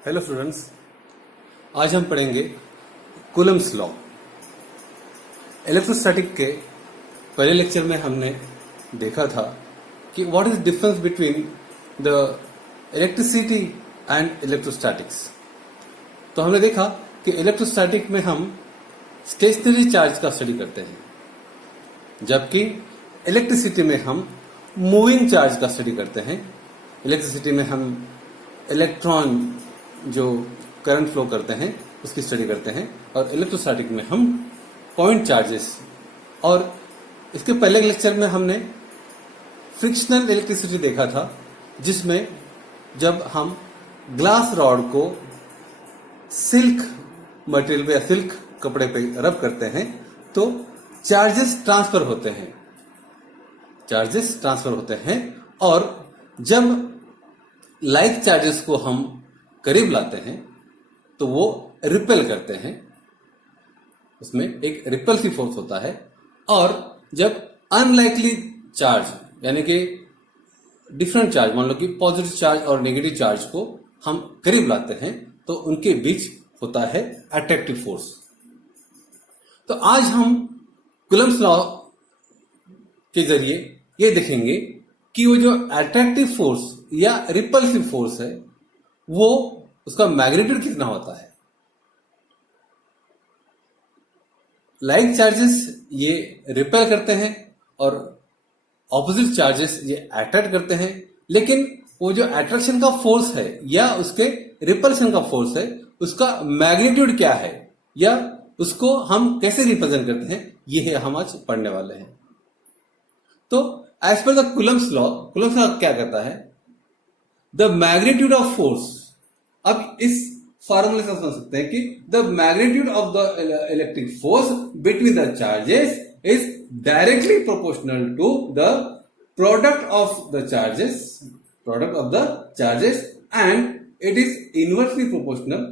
Hello students, आज हम पढ़ेंगे कूलम्स लॉ। इलेक्ट्रोस्टैटिक के पहले लेक्चर में हमने देखा था कि what is difference between the electricity and electrostatics. तो हमने देखा कि इलेक्ट्रोस्टैटिक में हम स्टेशनरी चार्ज का स्टडी करते हैं, जबकि इलेक्ट्रिसिटी में हम मूविंग चार्ज का स्टडी करते हैं। इलेक्ट्रिसिटी में हम इलेक्ट्रॉन जो करंट फ्लो करते हैं उसकी स्टडी करते हैं, और इलेक्ट्रोस्टैटिक में हम पॉइंट चार्जेस। और इसके पहले लेक्चर में हमने फ्रिक्शनल इलेक्ट्रिसिटी देखा था, जिसमें जब हम ग्लास रॉड को सिल्क मटेरियल पे या सिल्क कपड़े पे रब करते हैं तो चार्जेस ट्रांसफर होते हैं। और जब लाइक चार्जेस को हम करीब लाते हैं तो वो रिपेल करते हैं, उसमें एक रिपल्सिव फोर्स होता है। और जब अनलाइकली चार्ज यानी कि डिफरेंट चार्ज, मान लो कि पॉजिटिव चार्ज और नेगेटिव चार्ज को हम करीब लाते हैं तो उनके बीच होता है अट्रैक्टिव फोर्स। तो आज हम कूलम्स लॉ के जरिए ये देखेंगे कि वो जो अट्रैक्टिव फोर्स या रिपल्सिव फोर्स है वो उसका मैग्नीट्यूड कितना होता है। लाइक चार्जेस ये रिपेल करते हैं और ऑपोजिट चार्जेस ये अट्रैक्ट करते हैं, लेकिन वो जो अट्रैक्शन का फोर्स है या उसके रिपल्शन का फोर्स है उसका मैग्नीट्यूड क्या है या उसको हम कैसे रिप्रेजेंट करते हैं, ये है हम आज पढ़ने वाले हैं। तो as per the Coulomb's law क्या कहता है, द मैग्नीट्यूड ऑफ फोर्स। अब इस फॉर्मूले से समझ सकते हैं कि the magnitude of the electric force between the charges is directly proportional to the product of the charges and it is inversely proportional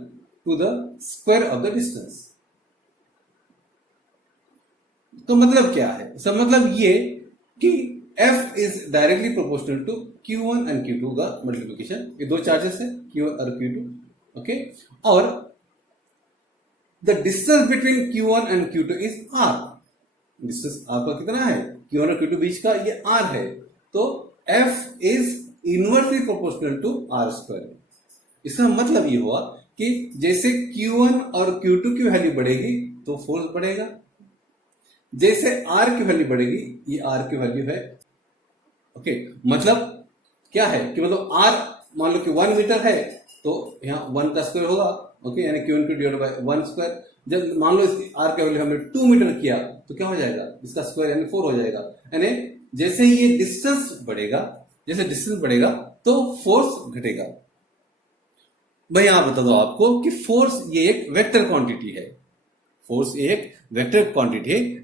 to the square of the distance. तो मतलब क्या है? इसका मतलब ये कि F is directly proportional to Q1 and Q2 का multiplication. ये दो चार्जेस है Q1 और Q2, ओके। और the distance between Q1 and Q2 is R। Distance आपका कितना है? Q1 और Q2 बीच का ये R है। तो F is inversely proportional to R square. इसका मतलब ये हुआ कि जैसे Q1 और Q2 की वैल्यू बढ़ेगी तो फोर्स बढ़ेगा, जैसे R की वैल्यू बढ़ेगी, ये R की वैल्यू है, ओके। मतलब क्या है कि मतलब R मान लो कि 1 मीटर है तो यहाँ 1 का स्क्वायर होगा, ओके, यानी Q1 डिवाइड बाय 1 स्क्वायर। जब मान लो इसकी R की वैल्यू हमने 2 मीटर किया तो क्या हो जाएगा? इसका स्क्वायर यानी 4 हो जाएगा। यानी जैसे ये डिस्टेंस बढ़ेगा तो फोर्स घटेगा। मैं यहां बता दो आपको कि फोर्स ये एक वेक्टर क्वांटिटी है।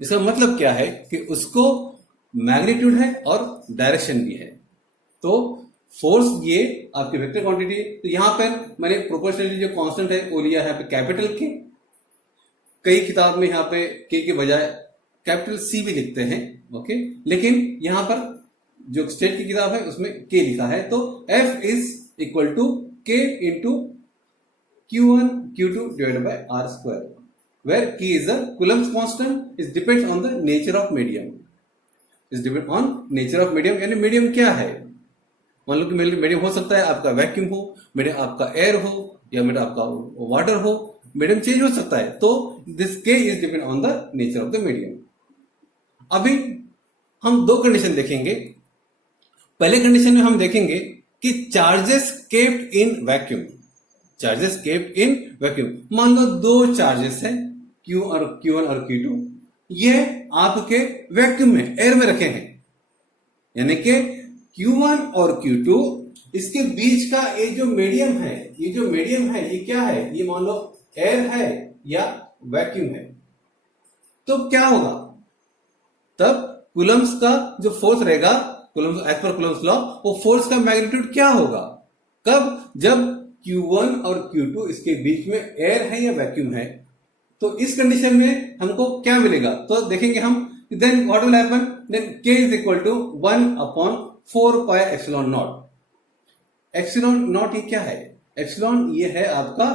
इसका मतलब क्या है कि उसको मैग्नीट्यूड है और डायरेक्शन भी है। तो फोर्स ये आपकी वेक्टर क्वांटिटी है। तो यहां पर मैंने प्रोपोर्शनलिटी जो कांस्टेंट है वो लिया है यहाँ पे कैपिटल के। कई किताब में यहाँ पे के बजाय कैपिटल सी भी लिखते हैं, ओके, लेकिन यहां पर जो स्टेट की किताब है उसमें के लिखा है। तो F इज इक्वल टू के into Q1 Q2 divided by R square, where K is the Coulomb's constant, is depends on the nature of medium. यानी मीडियम क्या है? मान लो कि मीडियम हो सकता है आपका वैक्यूम हो, मीडियम आपका एयर हो, या मीडियम आपका वाटर हो। मीडियम चेंज हो सकता है। तो this K is depend on the nature of the medium. अभी हम दो कंडीशन देखेंगे। पहले कंडीशन में हम देखेंगे कि चार्जेस केप्ट इन वैक्यूम। मान लो दो चार्जेस हैं Q1 और Q2, ये आपके वैक्यूम में, एयर में रखे हैं। यानी कि Q1 और Q2 इसके बीच का ये जो मीडियम है ये क्या है? ये मान लो एयर है या वैक्यूम है। तो क्या होगा? तब कूलम्स का जो फोर्स रहेगा, एज पर कूलम्स लॉ, वो फोर्स का मैग्नीट्यूड क्या होगा? कब? जब Q1 और Q2 इसके बीच में एयर है या वैक्यूम है। तो इस कंडीशन में हमको क्या मिलेगा? तो देखेंगे हम, then what will happen? Then K is equal to 1/4 pi epsilon naught. Epsilon naught ये क्या है? एप्सिलॉन ये है आपका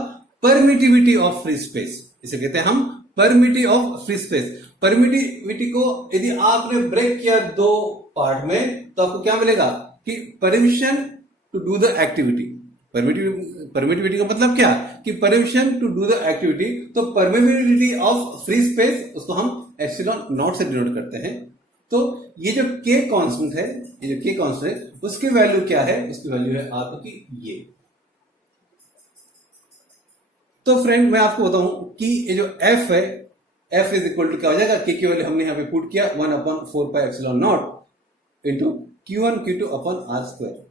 परमिटिविटी ऑफ फ्री स्पेस, इसे कहते हैं हम permittivity of free space. Permittivity को यदि आपने ब्रेक किया दो पार्ट में तो आपको क्या मिलेगा कि permission to do the activity. Permittivity का मतलब क्या कि permission to do the activity, तो परमिटिविटी ऑफ फ्री स्पेस उसको हम एप्सिलॉन नॉट से डिनोट करते हैं। तो ये जो के कांस्टेंट है, ये जो के कांस्टेंट है उसकी वैल्यू क्या है, उसकी वैल्यू है आपकी ये। तो फ्रेंड मैं आपको बताऊं कि ये जो एफ है, एफ इज इक्वल टू क्या हो जाएगा, के की वैल्यू हमने यहां पे पुट किया 1/4 epsilon naught into Q1 Q2 upon R square.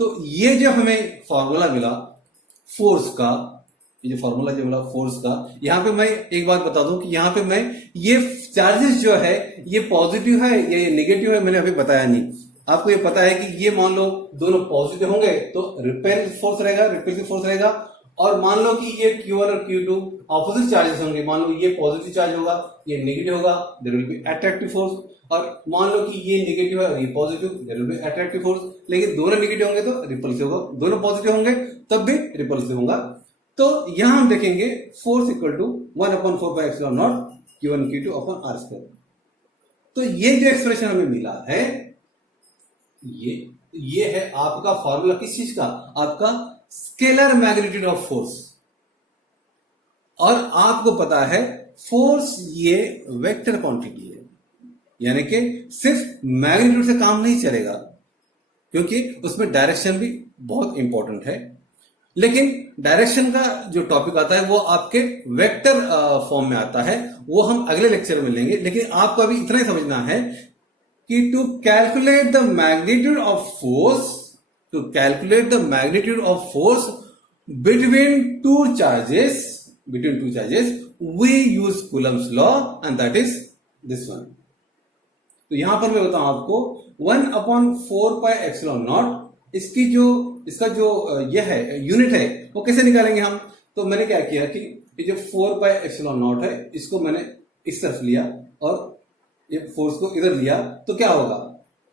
तो ये जो हमें फॉर्मूला मिला फोर्स का, ये जो फॉर्मूला जो मिला फोर्स का, यहां पे मैं एक बात बता दूं कि यहां पे मैं ये चार्जेस जो है ये पॉजिटिव है या ये नेगेटिव है मैंने अभी बताया नहीं। आपको ये पता है कि ये मान लो दोनों पॉजिटिव होंगे तो रिपेल फोर्स रहेगा, रिपेल्सिव फोर्स रहेगा, और मान लो कि ये Q1 और Q2 ऑपोजिट चार्जेस होंगे, मान लो ये पॉजिटिव चार्ज होगा ये नेगेटिव होगा, there will be attractive force, और मान लो कि ये नेगेटिव है और ये positive, there will be attractive force. लेकिन दोनों नेगेटिव होंगे तो रिपल्सिव होगा, दोनों पॉजिटिव होंगे तब भी रिपल्सिव होगा। तो यहां हम देखेंगे force equal to 1/4 epsilon naught Q1 Q2 upon R square. तो ये जो एक्सप्रेशन हमें मिला है ये है आपका फॉर्मूला किस चीज का, आपका स्केलर मैग्नीट्यूड ऑफ फोर्स। और आपको पता है फोर्स ये वेक्टर क्वांटिटी है, यानी कि सिर्फ मैग्नीट्यूड से काम नहीं चलेगा क्योंकि उसमें डायरेक्शन भी बहुत इंपॉर्टेंट है। लेकिन डायरेक्शन का जो टॉपिक आता है वो आपके वेक्टर फॉर्म में आता है, वो हम अगले लेक्चर में लेंगे। लेकिन आपको अभी इतना ही समझना है कि to calculate the magnitude of force, to calculate the magnitude of force between two charges, we use Coulomb's law and that is this one. तो यहां पर मैं बताऊं आपको 1/4 पाई एप्सिलॉन नॉट, इसका जो ये है यूनिट है वो कैसे निकालेंगे हम। तो मैंने क्या किया कि ये जो 4 पाई एप्सिलॉन नॉट है इसको मैंने इस तरफ लिया और ये फोर्स को इधर लिया, तो क्या होगा,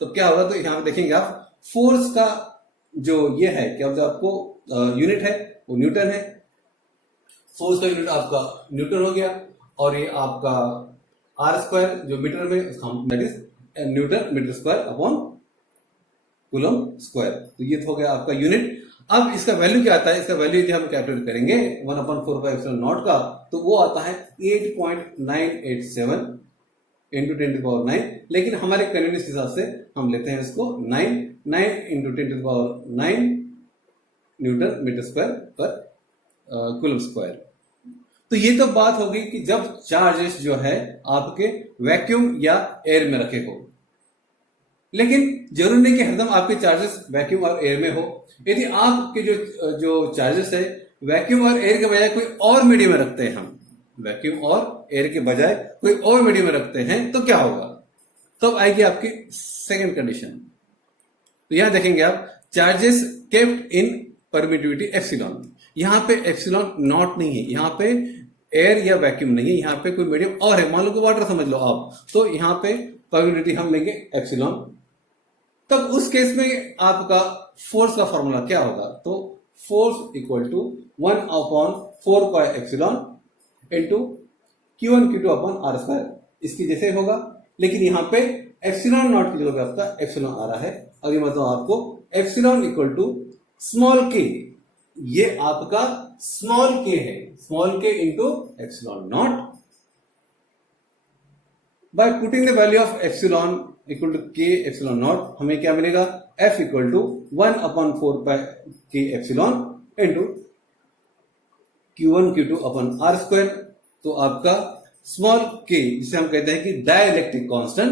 तो यहां पर देखेंगे आप फोर्स का जो ये है क्या बोलते हैं आपको यूनिट है वो न्यूटन है, फोर्स का यूनिट आपका न्यूटन हो गया, और ये आपका आर स्क्वायर जो मीटर में उसका that is newton metre square upon coulomb square. तो ये हो गया आपका यूनिट। अब इसका वैल्यू क्या आता है, इसका वैल्यू यदि हम कैलकुलेट करेंगे 1/4 एप्सिलॉन नॉट का, तो वो आता है 8.987 इंटू 10⁹। लेकिन हमारे कन्वीनियंस के हिसाब से हम लेते हैं इसको 9 इंटू 10⁹ न्यूटन मीटर स्क्वायर पर कूलम्ब स्क्वायर। तो ये तो बात होगी कि जब चार्जेस जो है आपके वैक्यूम या एयर में रखे हो, लेकिन जरूरी नहीं कि हरदम आपके चार्जेस वैक्यूम और एयर में हो। यदि आपके जो चार्जेस है वैक्यूम और एयर के बजाय कोई और मीडियम में रखते हैं, हम वैक्यूम और एयर के बजाय कोई और मीडियम में रखते हैं तो क्या होगा, तब आएगी आपकी सेकंड कंडीशन। तो यहां देखेंगे आप charges kept in permittivity epsilon, यहां पे एप्सिलॉन नॉट नहीं है, यहां पे एयर या वैक्यूम नहीं है, यहां पे कोई मीडियम और है, मान लो कि वाटर समझ लो आप, तो यहां पे परमिटिविटी हम लेंगे एप्सिलॉन। तब उस केस में आपका फोर्स का फॉर्मूला क्या होगा, तो force equal to 1/4 pi epsilon into Q1 Q2 upon R square, इसकी जैसे होगा। लेकिन यहां पे एप्सिलॉन नॉट की जगह पे आपका एप्सिलॉन आ रहा है। अभी मतलब आपको एप्सिलॉन इक्वल टू स्मॉल के, ये आपका स्मॉल के है, small K into epsilon naught. By putting the value of epsilon equal to K epsilon naught, हमें क्या मिलेगा, F equal to 1/4 pi K epsilon into Q1 Q2 upon R square. तो आपका स्मॉल के जिसे हम कहते हैं कि डाइलेक्ट्रिक कांस्टेंट,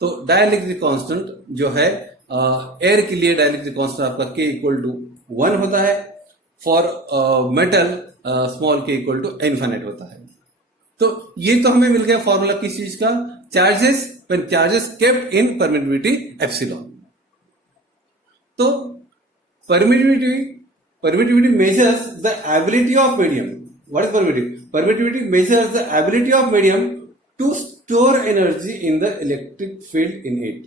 तो डाइलेक्ट्रिक कांस्टेंट जो है एयर के लिए डाइलेक्ट्रिक कांस्टेंट आपका के इक्वल टू 1 होता है, फॉर मेटल स्मॉल के इक्वल टू इनफाइनाइट होता है। तो ये तो हमें मिल गया फॉर्मूला किस चीज का, charges when charges kept in permittivity epsilon. तो permittivity measures the ability of medium. What is permittivity? Permittivity measures the ability of medium to store energy in the electric field in it.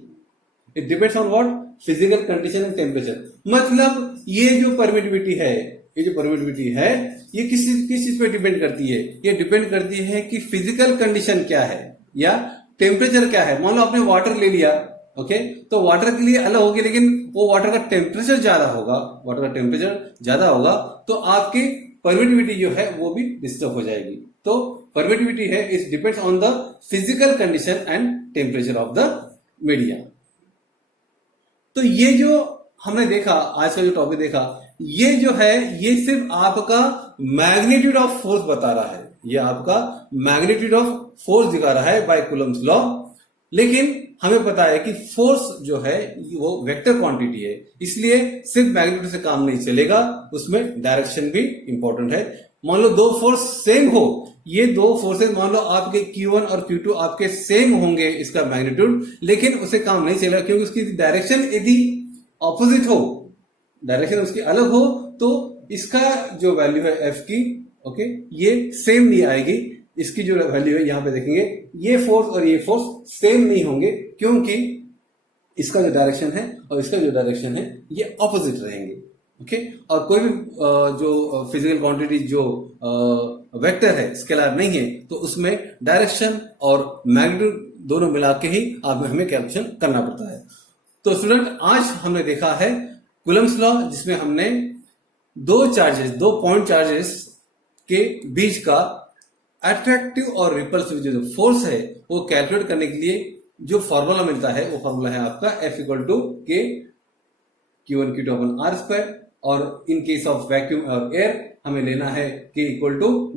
It depends on what? Physical condition and temperature. मतलब ये जो permittivity है, ये किस चीज पे depend करती है? ये डिपेंड करती है कि फिजिकल कंडीशन क्या है या टेम्परेचर क्या है। मान लो आपने वाटर ले लिया, ओके, तो वाटर के लिए अलग होगी, लेकिन वो वाटर का टेम्परेचर ज्यादा होगा, तो आपकी परमिटिविटी जो है वो भी डिस्टर्ब हो जाएगी। तो परमिटिविटी है it depends on the physical condition and temperature of the media. तो ये जो हमने देखा, आज का जो टॉपिक देखा, ये जो है ये सिर्फ आपका मैग्नीट्यूड ऑफ फोर्स बता रहा है, ये आपका मैग्नीट्यूड ऑफ फोर्स दिखा रहा है बाय कूलम्स लॉ। लेकिन हमें पता है कि फोर्स जो है वो वेक्टर क्वांटिटी है, इसलिए सिर्फ मैग्नीट्यूड से काम नहीं चलेगा, उसमें डायरेक्शन भी इंपॉर्टेंट है। मान लो दो फोर्स सेम हो, ये दो फोर्सेस मान लो आपके Q1 और Q2 आपके सेम होंगे इसका मैग्नीट्यूड, लेकिन उसे काम नहीं चलेगा क्योंकि उसकी डायरेक्शन यदि ऑपोजिट हो, डायरेक्शन उसकी अलग हो, तो इसका जो वैल्यू है F की, ओके, ये सेम नहीं आएगी। इसकी जो वैल्यू है यहां पे देखेंगे, ये फोर्स और ये फोर्स सेम नहीं होंगे क्योंकि इसका जो डायरेक्शन है और इसका जो डायरेक्शन है ये ऑपोजिट रहेंगे, ओके। और कोई भी जो फिजिकल क्वांटिटी जो वेक्टर है, स्केलर नहीं है, तो उसमें डायरेक्शन और मैग्नीट्यूड दोनों मिला के ही हमें कैलकुलेशन करना पड़ता है। तो स्टूडेंट, आज हमने देखा है कूलम्स लॉ, जिसमें हमने दो पॉइंट चार्जेस के बीच का अट्रैक्टिव और रिपल्सिव जो फोर्स है वो कैलकुलेट करने के लिए जो फॉर्मूला मिलता है वो फॉर्मूला है आपका F = K Q1 Q2 अपन R², और इन केस ऑफ वैक्यूम और एयर हमें लेना है K =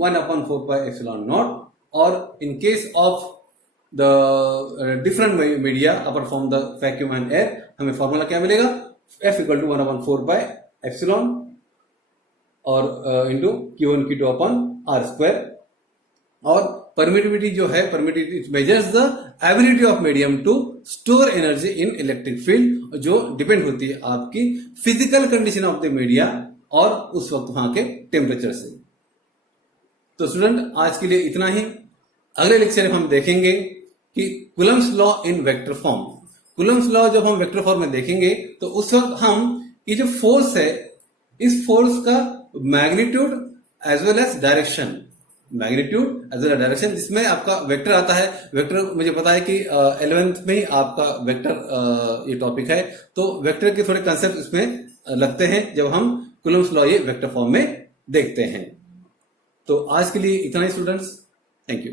1/4πε0, और in case of the different media apart from the vacuum and air हमें फॉर्मूला क्या मिलेगा? F = 1/4πε और इंटू Q1 Q2 R²। और परमिटिविटी जो है, permittivity measures the ability of medium to store energy in electric field, जो depend होती है आपकी physical condition of the media और उस वक्त वहां के टेम्परेचर से। तो स्टूडेंट, आज के लिए इतना ही। अगले लेक्चर में हम देखेंगे कि Coulomb's law in vector form. Coulomb's law जब हम वेक्टर फॉर्म में देखेंगे तो उस वक्त हम ये जो फोर्स है, इस फोर्स का magnitude as well as direction, जिसमें आपका वेक्टर आता है। वेक्टर मुझे पता है कि 11th में ही आपका वेक्टर ये टॉपिक है, तो वेक्टर के थोड़े कंसेप्ट इसमें लगते हैं जब हम कूलम्स लॉ ये वेक्टर फॉर्म में देखते हैं। तो आज के लिए इतना ही स्टूडेंट्स, थैंक यू।